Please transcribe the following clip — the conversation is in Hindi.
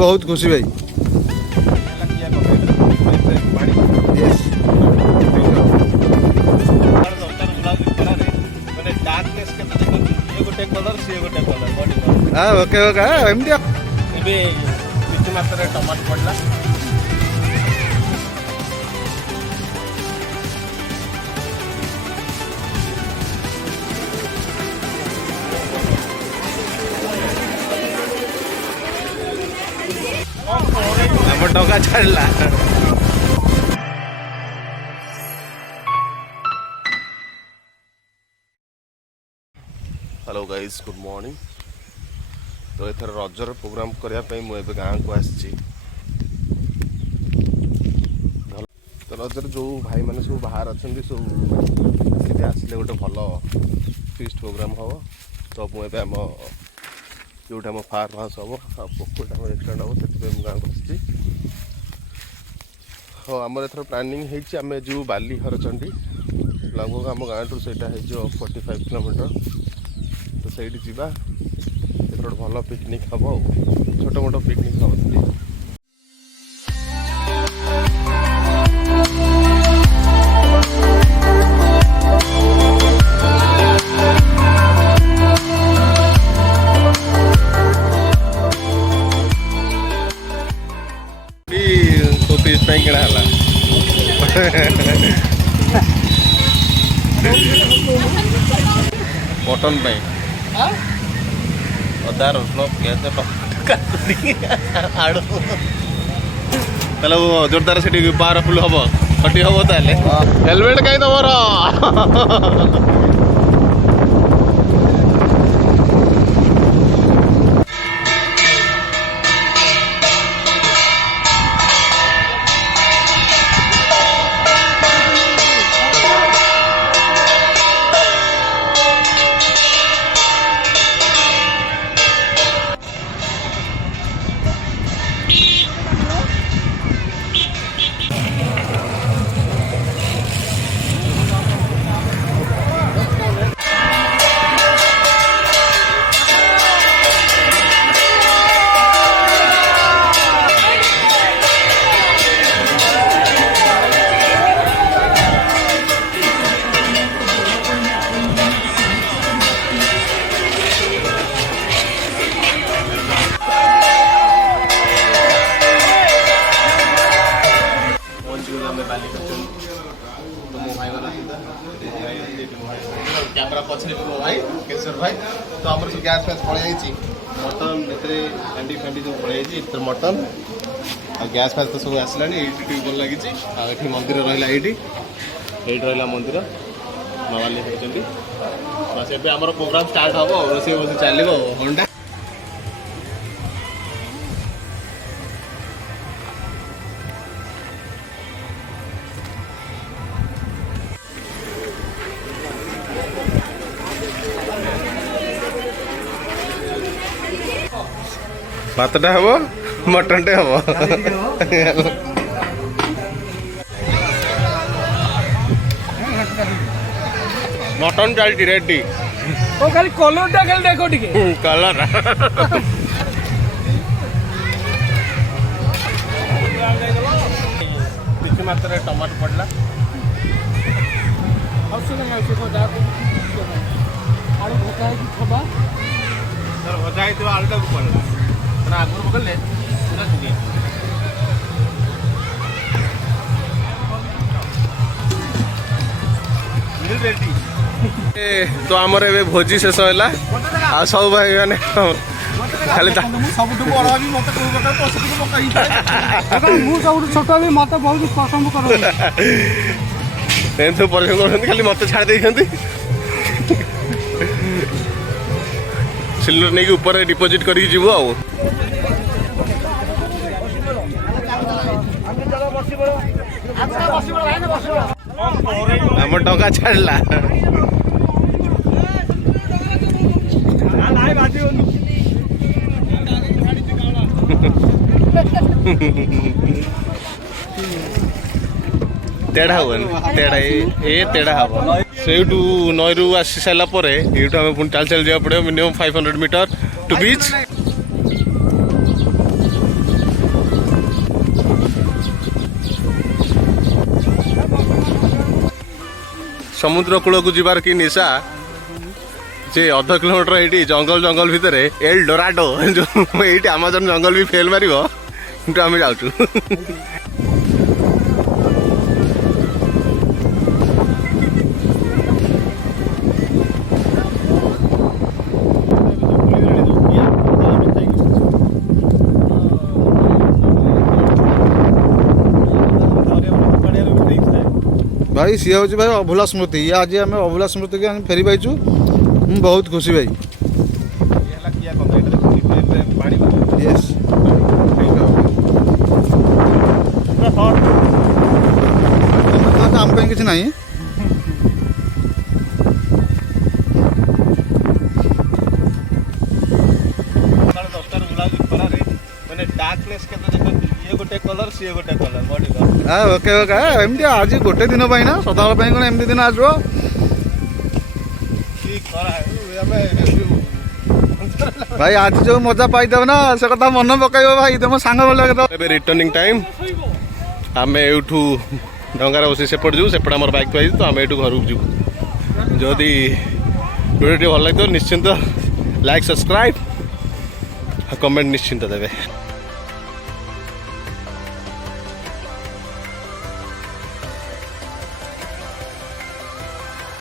बहुत खुशी भाई। यस हाँ ओके ओके एमती କିଛି ମାତ୍ରାରେ ଟମାଟୋ ପଡ଼ିଲା। ଆମ ଟଙ୍କା ଛାଡ଼ିଲା। Hello guys good morning. तो एथर रजर प्रोग्राम करने मुझे गाँव को आसी। तो रजर जो भाई मैंने सब बाहर अच्छा सब आसिले गोटे भल फिस्ट प्रोग्राम हम। तो मुझे आम जो आम फार्म हाउस हम पोखरटा एक्सटेंड हम से गाँव को आसी। हाँ आमर एथर प्लानिंग होमें जो बाली हरचंडी लगभग आम गाँव टू से 45 किलोमीटर। तो सही जावा गोटे भल पिकनिक हम छोट मोट पिकनिक हम। किणा मटन अदा रसुण पिज आड़ू जोरदार से पावरफुल हम खटी हम। हेलमेट कहीं तुम कैमरा पछरे मो भाई केशर भाई। तो आम सब गैस फैस पड़े मटन हांडी फांडी सब पड़े मटन आ गैस फैस तो सब आसला ट्यूबवेल लगी मंदिर रहा ये रहा मंदिर मावाली होती। बस ए आम प्रोग्राम स्टार्ट हम रोसे बस चलो हंडा भातटा हम मटन टे हम मटन चलती रेडी खाली कलरटा खाली देखो टिके कलर किसी मात्रा टमाटो पड़ला आलू भजा खबा भजा आलूटा को पड़ला आगुर पकड़े पूरा सुखिया रेडी। तो आमर ए भोजी शेष है आ सब भाई मैंने खाली सब छोट भी मत बहुत पसंद कर खाली मत छाड़ देते सिलिंडर नहीं ऊपर डिपोजिट करके जीव आ आम टंका छाड़ला तेढ़ा हुए तेढ़ा ये तेढ़ा हम से नई रू आसी सारापर ये आम पुणी चल चल जावा पड़े मिनिमम 500 मीटर टू बीच। समुद्र कूल को जीवार कि निशा जे अध किलोमीटर ये जंगल जंगल भितर एल डोराडो जो ये आमाजन जंगल भी फेल मार कि आम जाऊँ भाई सी हूँ भाई अभुला स्मृति ये आज आम अभुला स्मृति के फेरी पाइचु बहुत खुशी भाई यस आम किसी ना ओके ओके एमती आज गोटे दिन ना सदा कौन एमती दिन आसो भाई आज जो मजा पाइदेव ना से कथा मन पकड़ भाई तुम सांग बोल रिटर्निंग टाइम आम एठू डंगार बस सेपट जीव सेपट आम बैक पाई तो आम ये घर को जीव जदि वीडियो भल लगे निश्चिंत लाइक सब्सक्राइब कमेंट निश्चिंत देवे।